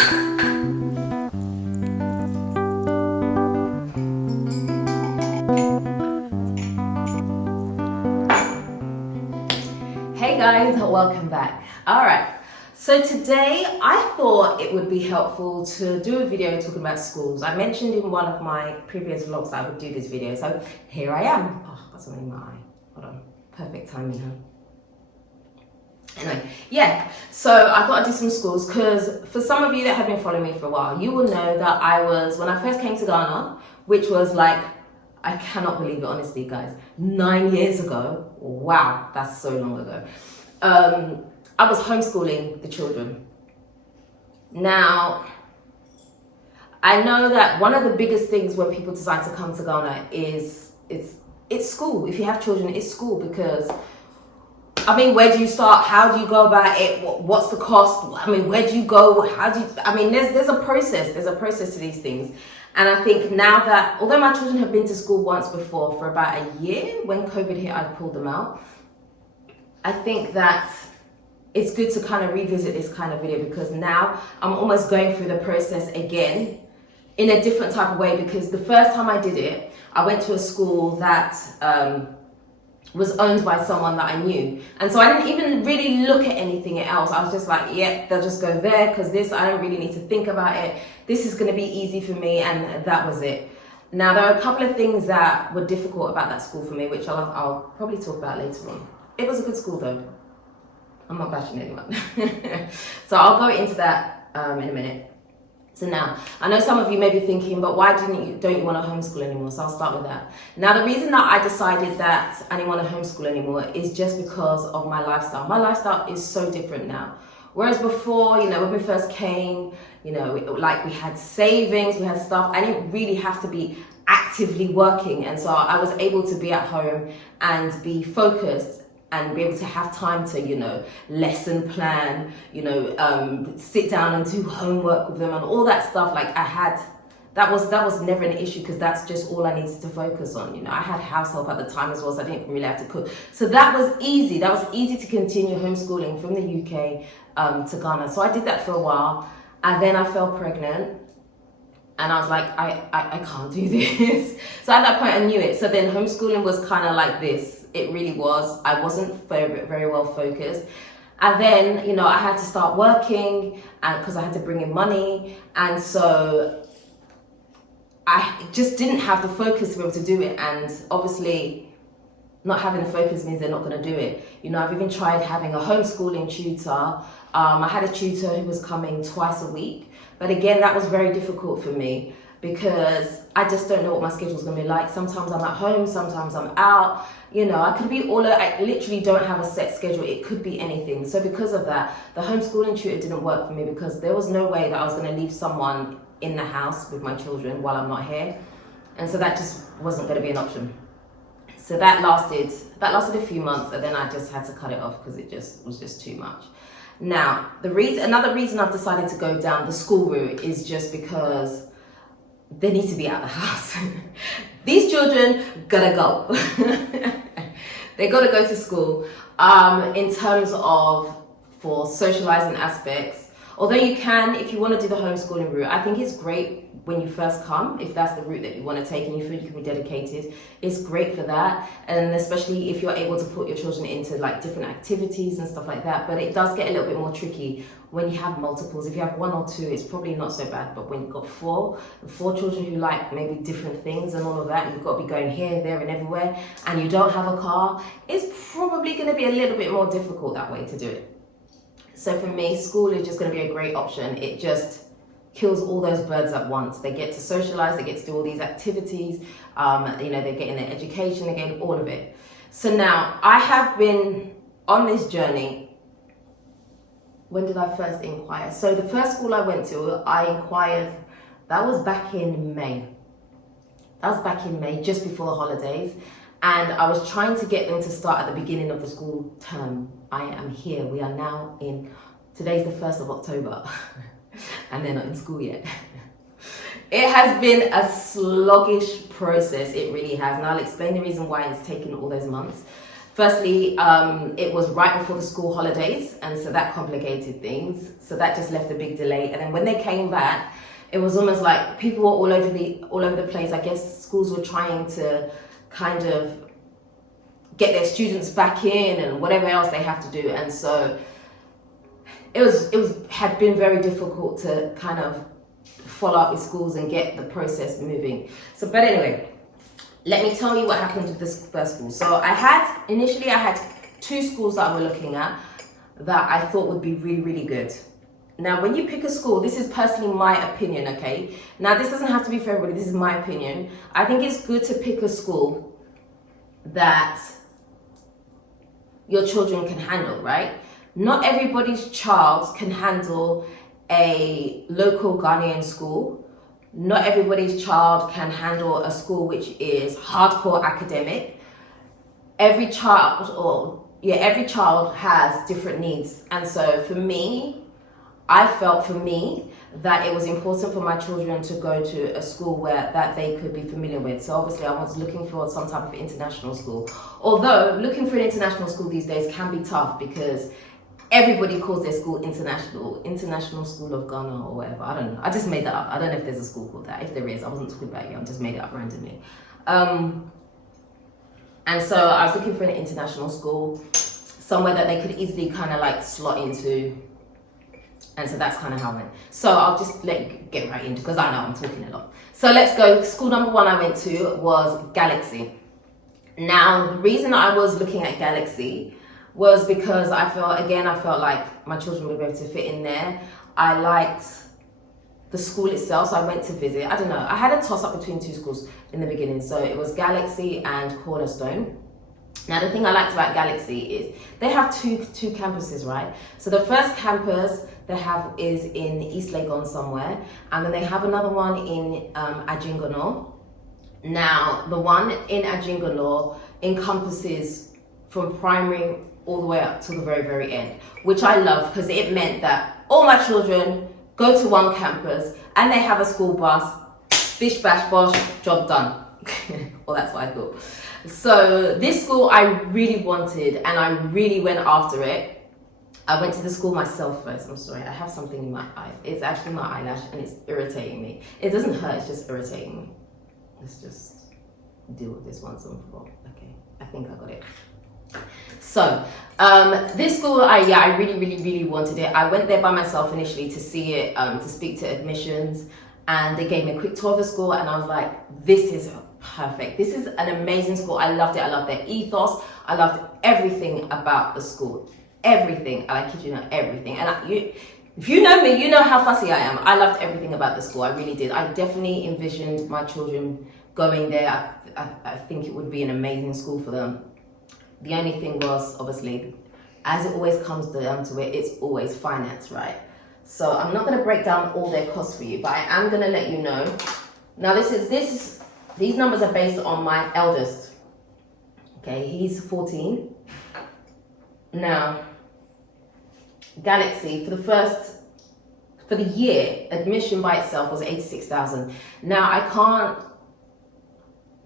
Hey guys, welcome back. Alright, so today I thought it would be helpful to do a video talking about schools. I mentioned in one of my previous vlogs that I would do this video, so here I am. Oh, I've got something in my eye. Hold on, perfect timing, huh? Anyway, yeah, so I thought I'd do some schools because for some of you that have been following me for a while, you will know that when I first came to Ghana, which was like, I cannot believe it, honestly, guys, 9 years ago. Wow, that's so long ago. I was homeschooling the children. Now, I know that one of the biggest things when people decide to come to Ghana is it's school. If you have children, it's school, because I mean, where do you start? How do you go about it? What's the cost? I mean, where do you go? How do you, I mean, there's a process. There's a process to these things. And I think now that, although my children have been to school once before for about a year, when COVID hit, I pulled them out. I think that it's good to kind of revisit this kind of video, because now I'm almost going through the process again in a different type of way, because the first time I did it, I went to a school that was owned by someone that I knew. And so I didn't even really look at anything else. I was just like, yeah, they'll just go there because this, I don't really need to think about it. This is going to be easy for me. And that was it. Now, there are a couple of things that were difficult about that school for me, which I'll probably talk about later on. It was a good school though. I'm not bashing anyone. So I'll go into that in a minute. So now, I know some of you may be thinking, but why don't you want to homeschool anymore? So I'll start with that. Now, the reason that I decided that I didn't want to homeschool anymore is just because of my lifestyle. My lifestyle is so different now. Whereas before, when we first came, like we had savings, we had stuff. I didn't really have to be actively working. And so I was able to be at home and be focused and be able to have time to, lesson plan, sit down and do homework with them and all that stuff. Like that was never an issue, because that's just all I needed to focus on. I had house help at the time as well, so I didn't really have to cook. So that was easy. That was easy to continue homeschooling from the UK to Ghana. So I did that for a while, and then I fell pregnant. And I was like, I can't do this. So at that point, I knew it. So then homeschooling was kind of like this. It really was. I wasn't very well focused. And then, I had to start working because I had to bring in money. And so I just didn't have the focus to be able to do it. And obviously, not having the focus means they're not going to do it. I've even tried having a homeschooling tutor. I had a tutor who was coming twice a week. But again, that was very difficult for me, because I just don't know what my schedule is going to be like. Sometimes I'm at home, sometimes I'm out. I could be I literally don't have a set schedule. It could be anything. So because of that, the homeschooling tutor didn't work for me, because there was no way that I was going to leave someone in the house with my children while I'm not here. And so that just wasn't going to be an option. So that lasted a few months, and then I just had to cut it off because it just was just too much. Now, another reason I've decided to go down the school route is just because they need to be out of the house. These children gotta go. They gotta go to school. In terms of for socializing aspects, although you can, if you want to do the homeschooling route, I think it's great when you first come, if that's the route that you want to take and you feel you can be dedicated. It's great for that, and especially if you're able to put your children into like different activities and stuff like that. But it does get a little bit more tricky when you have multiples. If you have one or two, it's probably not so bad, but when you've got four children who like maybe different things and all of that, and you've got to be going here, there and everywhere, and you don't have a car, it's probably going to be a little bit more difficult that way to do it. So for me, school is just going to be a great option. It just kills all those birds at once. They get to socialize, they get to do all they're getting their education, they're getting all of it. So now I have been on this journey. When did I first inquire? So the first school I went to, I inquired, that was back in May. Just before the holidays. And I was trying to get them to start at the beginning of the school term. I am here. We are now today's the 1st of October. And they're not in school yet. It has been a sluggish process. It really has. And I'll explain the reason why it's taken all those months. Firstly, it was right before the school holidays, and so that complicated things. So that just left a big delay. And then when they came back, it was almost like people were all over the place. I guess schools were trying to kind of get their students back in and whatever else they have to do. And so it had been very difficult to kind of follow up with schools and get the process moving. So, but anyway, let me tell you what happened with this first school. So initially I had 2 schools that I were looking at that I thought would be really, really good. Now, when you pick a school, this is personally my opinion, okay? Now, this doesn't have to be for everybody, this is my opinion. I think it's good to pick a school that your children can handle, right? Not everybody's child can handle a local Ghanaian school. Not everybody's child can handle a school which is hardcore academic. Every child has different needs. And so for me, I felt that it was important for my children to go to a school that they could be familiar with. So obviously I was looking for some type of international school. Although looking for an international school these days can be tough because everybody calls their school International School of Ghana or whatever. I don't know. I just made that up. I don't know if there's a school called that. If there is, I wasn't talking about you. I just made it up randomly. And so I was looking for an international school, somewhere that they could easily kind of like slot into. And so that's kind of how I went. So I'll just let you get right into, because I know I'm talking a lot. So let's go. School number 1 I went to was Galaxy. Now, the reason I was looking at Galaxy was because I felt like my children would be able to fit in there. I liked the school itself, so I went to visit. I don't know, I had a toss up between 2 schools in the beginning. So it was Galaxy and Cornerstone. Now, the thing I liked about Galaxy is they have two campuses, right? So the first campus they have is in East Legon somewhere, and then they have another one in Ajingono. Now, the one in Ajingono encompasses from primary all the way up to the very, very end, which I love because it meant that all my children go to one campus and they have a school bus, bish bash bosh, job done. Well, that's what I thought. So this school I really wanted and I really went after it. I went to the school myself first. I'm sorry, I have something in my eye. It's actually my eyelash and it's irritating me. It doesn't hurt, it's just irritating me. Let's just deal with this once and for all. Okay, I think I got it. So this school, I really wanted it. I went there by myself initially to see it, to speak to admissions, and they gave me a quick tour of the school and I was like, this is perfect. This is an amazing school. I loved it. I loved their ethos. I loved everything about the school. Everything. And I kid you not, everything. And if you know me, you know how fussy I am. I loved everything about the school. I really did. I definitely envisioned my children going there. I think it would be an amazing school for them. The only thing was, obviously, as it always comes down to it, it's always finance, right? So I'm not going to break down all their costs for you, but I am going to let you know. Now, these numbers are based on my eldest. Okay, he's 14. Now, Galaxy, for the year, admission by itself was 86,000. Now, I can't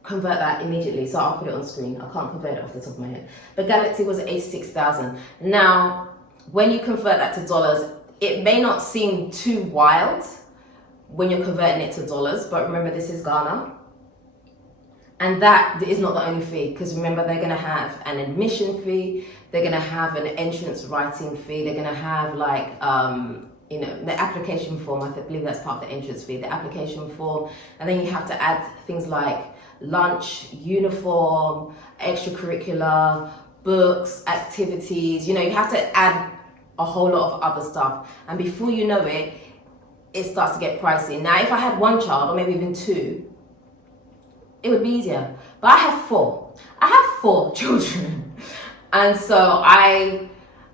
convert that immediately, so I'll put it on screen. I can't convert it off the top of my head. But Galaxy was 86,000. Now, when you convert that to dollars, it may not seem too wild when you're converting it to dollars, but remember this is Ghana. And that is not the only fee, because remember they're going to have an admission fee, they're going to have an entrance writing fee, they're going to have like, the application form. I believe that's part of the entrance fee, the application form. And then you have to add things like lunch, uniform, extracurricular, books, activities. You have to add a whole lot of other stuff. And before you know it, it starts to get pricey. Now, if I had 1 child or maybe even 2, it would be easier. But I have 4. I have 4 children. And so I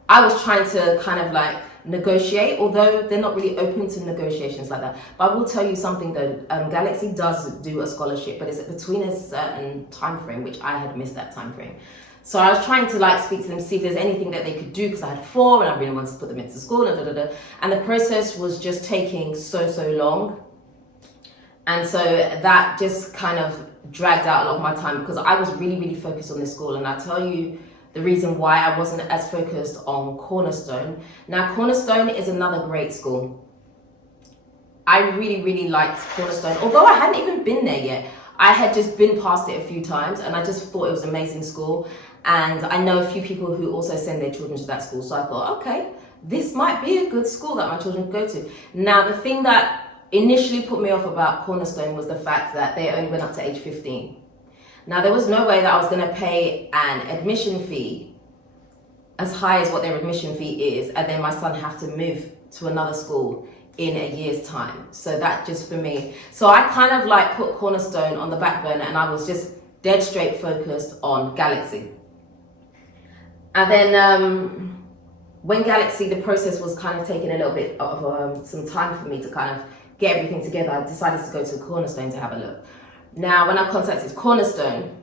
was trying to kind of like negotiate, although they're not really open to negotiations like that. But I will tell you something though, Galaxy does do a scholarship, but it's between a certain time frame, which I had missed that time frame. So I was trying to like speak to them, see if there's anything that they could do, because I had 4 and I really wanted to put them into school and the process was just taking so long. And so that just kind of dragged out a lot of my time, because I was really focused on this school. And I tell you, the reason why I wasn't as focused on Cornerstone. Now, Cornerstone is another great school. I really, really liked Cornerstone, although I hadn't even been there yet. I had just been past it a few times, and I just thought it was an amazing school. And I know a few people who also send their children to that school, so I thought, okay, this might be a good school that my children could go to. Now, the thing that initially put me off about Cornerstone was the fact that they only went up to age 15. Now, there was no way that I was going to pay an admission fee as high as what their admission fee is, and then my son have to move to another school in a year's time. So that just for me. So I kind of like put Cornerstone on the back burner, and I was just dead straight focused on Galaxy. And then when Galaxy, the process was kind of taking a little bit of some time for me to kind of get everything together, I decided to go to Cornerstone to have a look. Now, when I contacted Cornerstone,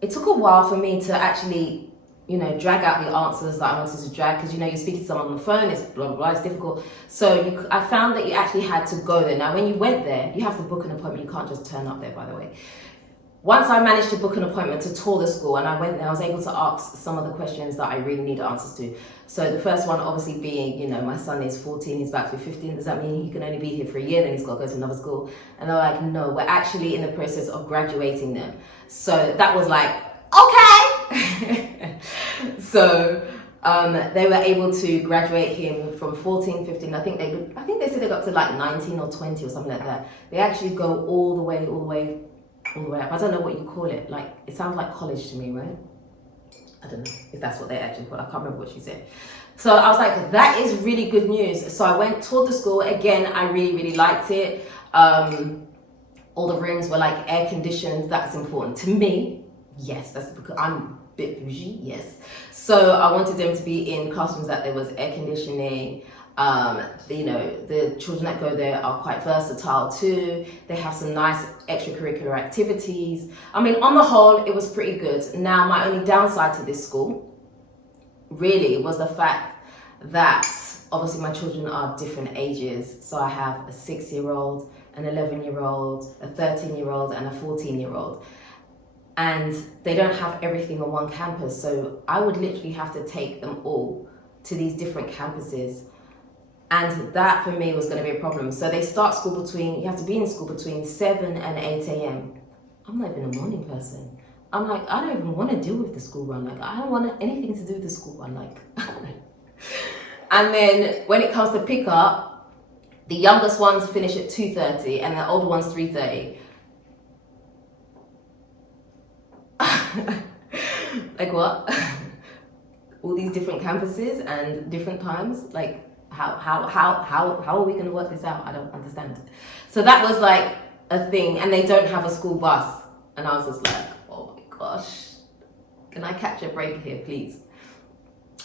it took a while for me to actually, drag out the answers that I wanted to drag, because, you're speaking to someone on the phone, it's blah, blah, blah, it's difficult. So I found that you actually had to go there. Now, when you went there, you have to book an appointment. You can't just turn up there, by the way. Once I managed to book an appointment to tour the school, and I went there, I was able to ask some of the questions that I really need answers to. So the first one obviously being, my son is 14, he's about to be 15. Does that mean he can only be here for a year, then he's got to go to another school? And they're like, no, we're actually in the process of graduating them. So that was like, okay. So they were able to graduate him from 14, 15. I think they said they got to like 19 or 20 or something like that. They actually go all the way up. I don't know what you call it. Like, it sounds like college to me, right? I don't know if that's what they actually call it. I can't remember what she said. So I was like, that is really good news. So I went, toured the school. Again, I really, really liked it. All the rooms were like air conditioned. That's important to me. Yes, that's because I'm a bit bougie. Yes. So I wanted them to be in classrooms that there was air conditioning. The children that go there are quite versatile too. They have some nice extracurricular activities. I mean, on the whole, it was pretty good. Now, my only downside to this school really was the fact that obviously my children are different ages. So I have a 6-year-old, an 11-year-old, a 13-year-old, and a 14-year-old. And they don't have everything on one campus. So I would literally have to take them all to these different campuses. And that for me was going to be a problem. So they start school you have to be in school between 7 and 8 a.m. I'm not even a morning person. I'm like, I don't even want to deal with the school run. Like, I don't want anything to do with the school run. Like, and then when it comes to pick up, the youngest ones finish at 2:30 and the older ones 3:30. Like what? All these different campuses and different times. Like, how are we going to work this out? I don't understand. So that was like a thing, and they don't have a school bus, and I was just like, oh my gosh, can I catch a break here, please?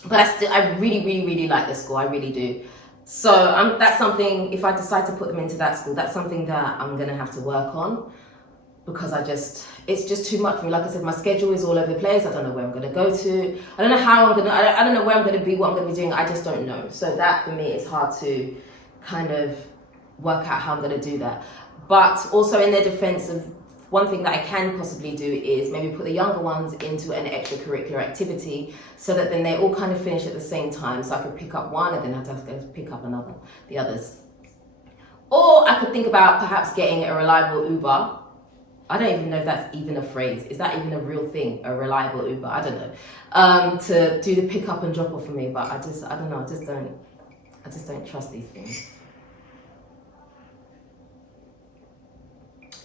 But I really, really, really like the school. I really do. So that's something. If I decide to put them into that school, that's something that I'm going to have to work on, because it's just too much for me. Like I said, my schedule is all over the place. I don't know where I'm going to go to. I don't know I don't know where I'm going to be, what I'm going to be doing. I just don't know. So that for me is hard to kind of work out how I'm going to do that. But also in their defense, of one thing that I can possibly do is maybe put the younger ones into an extracurricular activity, so that then they all kind of finish at the same time. So I could pick up one and then I have to go pick up the others. Or I could think about perhaps getting a reliable Uber. I don't even know if that's even a phrase. Is that even a real thing? A reliable Uber? I don't know. To do the pick up and drop off for me, but I don't know. I just don't trust these things.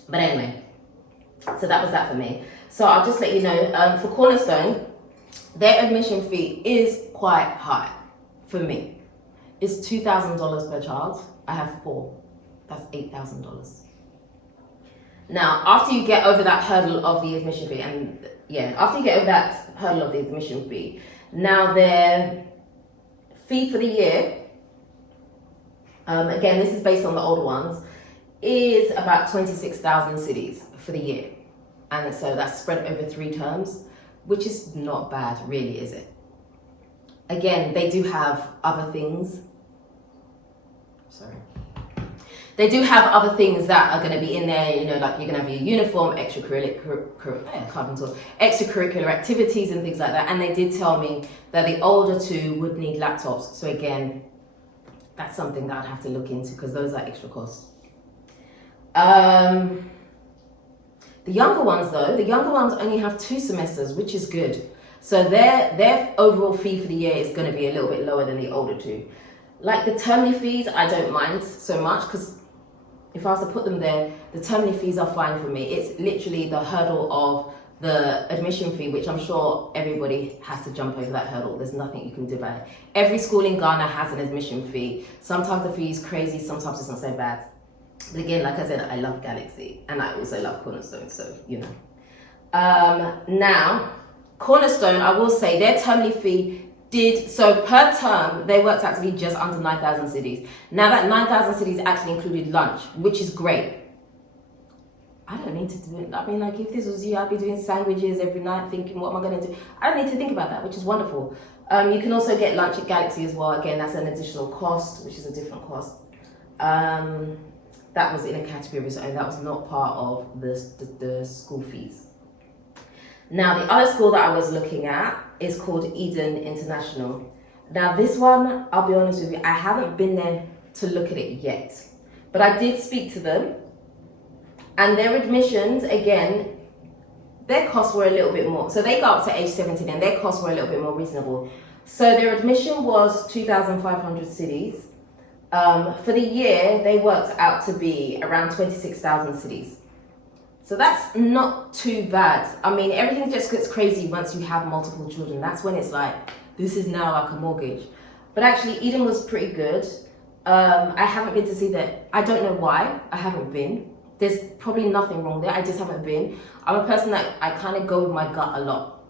But anyway, so that was that for me. So I'll just let you know, for Cornerstone, their admission fee is quite high for me. It's $2,000 per child. I have 4. That's $8,000. Now, after you get over that hurdle of the admission fee, now their fee for the year, again, this is based on the older ones, is about 26,000 cedis for the year. And so that's spread over 3 terms, which is not bad, really, is it? Again, they do have other things. Sorry. They do have other things that are going to be in there, you know, like you're going to have your uniform, extracurricular activities and things like that. And they did tell me that the older two would need laptops. So again, that's something that I'd have to look into because those are extra costs. The younger ones though, the younger ones only have 2 semesters, which is good. So their overall fee for the year is going to be a little bit lower than the older two. Like the termly fees, I don't mind so much because if I was to put them there, the termly fees are fine for me. It's literally the hurdle of the admission fee, which I'm sure everybody has to jump over that hurdle. There's nothing you can do about it. Every school in Ghana has an admission fee. Sometimes the fee is crazy, sometimes it's not so bad. But again, like I said, I love Galaxy and I also love Cornerstone, so you know. Now, Cornerstone, I will say their termly fee so per term, they worked out to be just under 9,000 cedis. Now that 9,000 cedis actually included lunch, which is great. I don't need to do it. I mean, like if this was you, I'd be doing sandwiches every night thinking, what am I going to do? I don't need to think about that, which is wonderful. You can also get lunch at Galaxy as well. Again, that's an additional cost, which is a different cost. That was in a category of its own. That was not part of the school fees. Now, the other school that I was looking at is called Eden International. Now, this one, I'll be honest with you, I haven't been there to look at it yet. But I did speak to them. And their admissions, again, their costs were a little bit more. So they got up to age 17 and their costs were a little bit more reasonable. So their admission was 2,500 cedis. For the year, they worked out to be around 26,000 cedis. So that's not too bad. I mean, everything just gets crazy once you have multiple children. That's when it's like, this is now like a mortgage. But actually, Eden was pretty good. I haven't been to see that. I don't know why I haven't been. There's probably nothing wrong there. I just haven't been. I'm a person that I kind of go with my gut a lot.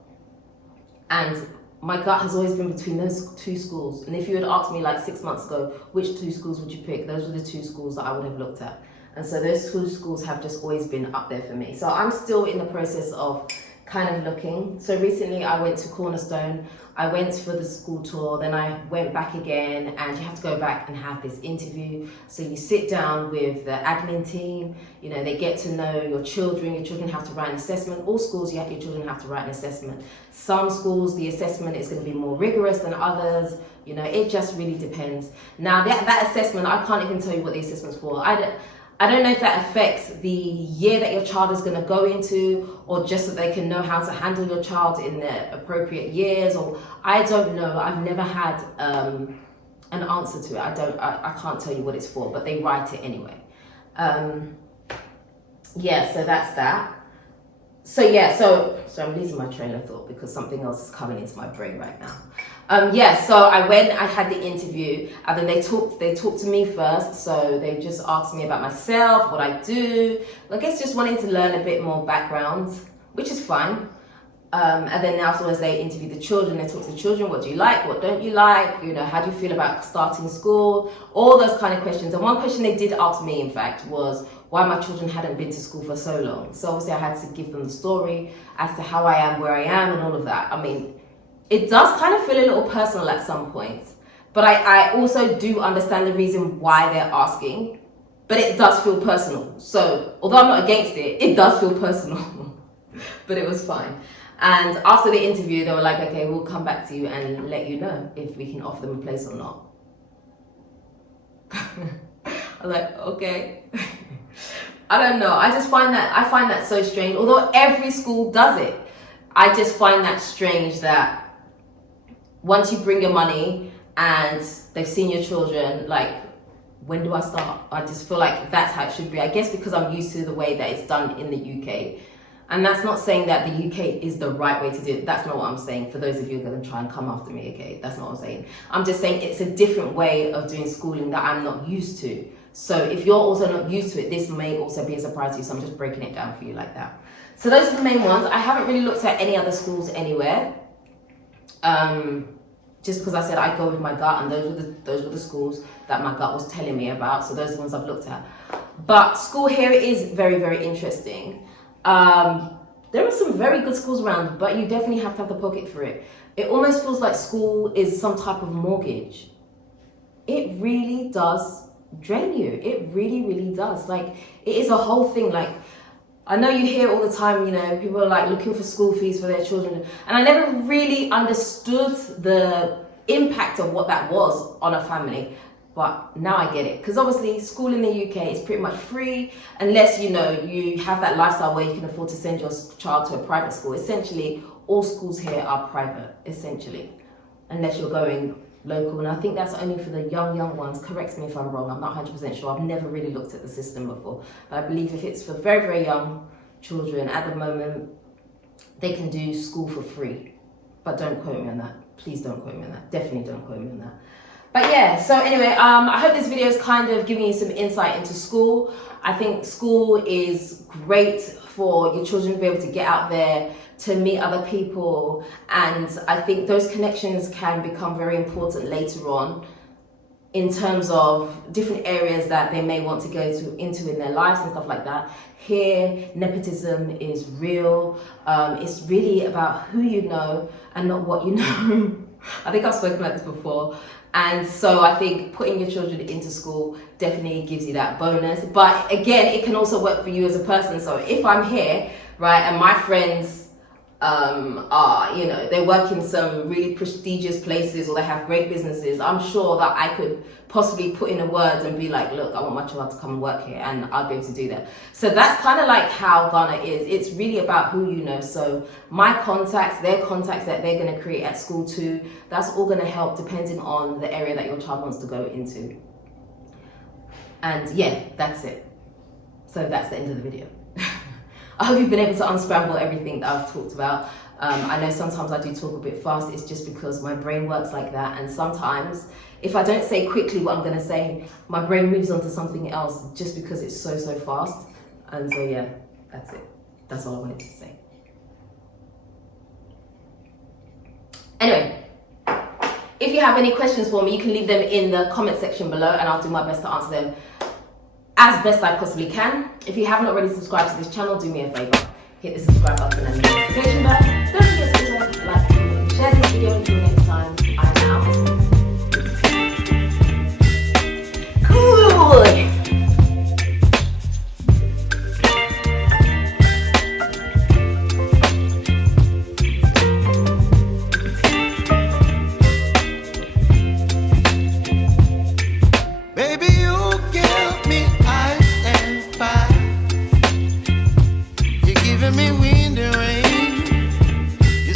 And my gut has always been between those 2 schools. And if you had asked me like 6 months ago, which 2 schools would you pick? Those were the 2 schools that I would have looked at. And so those 2 schools have just always been up there for me. So I'm still in the process of kind of looking. So recently I went to Cornerstone. I went for the school tour, then I went back again, and you have to go back and have this interview. So you sit down with the admin team, you know, they get to know your children have to write an assessment. All schools, your children have to write an assessment. Some schools, the assessment is going to be more rigorous than others, you know, it just really depends. Now that assessment, I can't even tell you what the assessment's for. I don't know if that affects the year that your child is going to go into, or just so they can know how to handle your child in the appropriate years, or I don't know. I've never had an answer to it. I can't tell you what it's for, but they write it anyway. Yeah, so that's that. So I'm losing my train of thought because something else is coming into my brain right now. So I went, I had the interview, and then they talked to me first. So they just asked me about myself, what I do. I guess just wanting to learn a bit more background, which is fine. And then afterwards they interviewed the children. They talked to the children, what do you like, what don't you like? You know, how do you feel about starting school? All those kind of questions. And one question they did ask me, in fact, was why my children hadn't been to school for so long. So obviously I had to give them the story as to how I am, where I am, and all of that. I mean, it does kind of feel a little personal at some points, but I also do understand the reason why they're asking, but it does feel personal. So although I'm not against it, it does feel personal, but it was fine. And after the interview, they were like, okay, we'll come back to you and let you know if we can offer them a place or not. I was like, okay. I don't know. I find that so strange. Although every school does it, I just find that strange that once you bring your money and they've seen your children, like, when do I start? I just feel like that's how it should be. I guess because I'm used to the way that it's done in the UK. And that's not saying that the UK is the right way to do it. That's not what I'm saying. For those of you who are going to try and come after me, okay? That's not what I'm saying. I'm just saying it's a different way of doing schooling that I'm not used to. So if you're also not used to it, this may also be a surprise to you. So I'm just breaking it down for you like that. So those are the main ones. I haven't really looked at any other schools anywhere. Just because I said I go with my gut, and those were the schools that my gut was telling me about. So those are the ones I've looked at. But school here is very, very interesting. There are some very good schools around, but you definitely have to have the pocket for it. It almost feels like school is some type of mortgage. It really does drain you. It really, really does. Like, it is a whole thing. Like, I know you hear all the time, you know, people are like looking for school fees for their children. And I never really understood the impact of what that was on a family. But now I get it. Because obviously school in the UK is pretty much free unless, you know, you have that lifestyle where you can afford to send your child to a private school. Essentially, all schools here are private, essentially, unless you're going local. And I think that's only for the young ones. Correct me if I'm wrong. I'm not 100% sure. I've never really looked at the system before. But I believe if it's for very, very young children, at the moment, they can do school for free. But don't quote me on that. Please don't quote me on that. Definitely don't quote me on that. But yeah, so anyway, I hope this video is kind of giving you some insight into school. I think school is great for your children to be able to get out there, to meet other people, and I think those connections can become very important later on in terms of different areas that they may want to go into in their lives and stuff like that. Here, nepotism is real. It's really about who you know and not what you know. I think I've spoken about this before. And so I think putting your children into school definitely gives you that bonus. But again, it can also work for you as a person. So if I'm here, right, and my friends are, you know, they work in some really prestigious places or they have great businesses, I'm sure that I could possibly put in a word and be like, look, I want my child to come and work here, and I'll be able to do that. So that's kind of like how Ghana is. It's really about who you know. So my contacts, their contacts that they're going to create at school too, that's all going to help depending on the area that your child wants to go into. And yeah, that's it. So that's the end of the video. I hope you've been able to unscramble everything that I've talked about. I know sometimes I do talk a bit fast. It's just because my brain works like that. And sometimes if I don't say quickly what I'm going to say, my brain moves on to something else just because it's so fast. And so yeah, that's it. That's all I wanted to say. Anyway, if you have any questions for me, you can leave them in the comment section below and I'll do my best to answer them as best I possibly can. If you haven't already subscribed to this channel, do me a favor. Hit the subscribe button and the notification bell. Don't forget to like, share this video,